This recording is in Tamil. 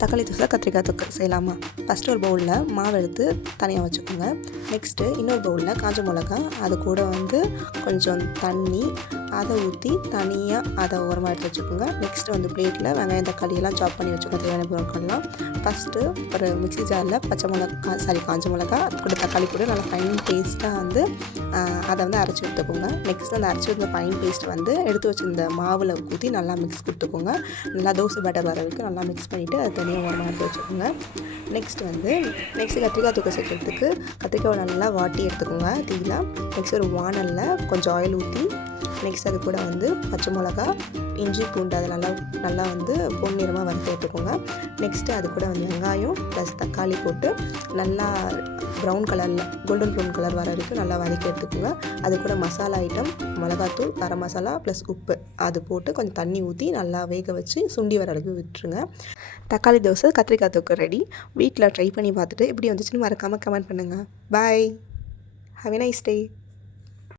தக்காளி தோசை கத்திரிக்காய் தொக்கு செய்யலாமா? ஃபஸ்ட்டு ஒரு பவுலில் மாவு எடுத்து தனியாக வச்சுக்கோங்க. நெக்ஸ்ட்டு இன்னொரு பவுலில் காஞ்ச மிளகா, அது கூட கொஞ்சம் தண்ணி அதை ஊற்றி தனியாக அதை ஓரமாக எடுத்து வச்சுக்கோங்க. நெக்ஸ்ட்டு பிளேட்டில் வெங்காயம் தக்காளியெல்லாம் சாப் பண்ணி வச்சுக்கோங்க. தேவையான பொருட்கள்லாம் ஃபஸ்ட்டு ஒரு மிக்ஸி ஜாரில் காஞ்ச மிளகா அது கூட தக்காளி கூட நல்லா ஃபைன் பேஸ்ட்டாக அதை அரைச்சி எடுத்துக்கோங்க. நெக்ஸ்ட் அந்த அரைச்சி வந்த ஃபைன் பேஸ்ட்டை எடுத்து வச்சுருந்த மாவில் ஊற்றி நல்லா மிக்ஸ் கொடுத்துக்கோங்க. நல்லா தோசை பேட்டர் வர வரைக்கும் நல்லா மிக்ஸ் பண்ணிவிட்டு அதை தனியாக ஓரமாக எடுத்து வச்சுக்கோங்க. நெக்ஸ்ட்டு கத்திரிக்காய் தொக்கு செய்கிறதுக்கு கத்திரிக்காய் நல்லா வாட்டி எடுத்துக்கோங்க தீயில. நெக்ஸ்ட் ஒரு வானலில் கொஞ்சம் ஆயில் ஊற்றி நெக்ஸ்ட் அது கூட பச்சை மிளகா, இஞ்சி பூண்டு அதை நல்லா பொன்னிறமாக வறுத்து எடுத்துக்கோங்க. நெக்ஸ்ட்டு அது கூட வெங்காயம் ப்ளஸ் தக்காளி போட்டு நல்லா கோல்டன் ப்ரௌன் கலர் வர வரைக்கும் நல்லா வதக்கி எடுத்துக்கோங்க. அது கூட மசாலா ஐட்டம் மிளகாத்தூள், கரம் மசாலா ப்ளஸ் உப்பு அது போட்டு கொஞ்சம் தண்ணி ஊற்றி நல்லா வேக வச்சு சுண்டி வர வரைக்கும் விட்டுருங்க. தக்காளி தோசை கத்திரிக்காய் தொக்கு ரெடி. வீட்டில் ட்ரை பண்ணி பார்த்துட்டு எப்படி வந்துச்சுன்னு மறக்காமல் கமெண்ட் பண்ணுங்கள். பாய், ஹேவ் எ நைஸ் டே.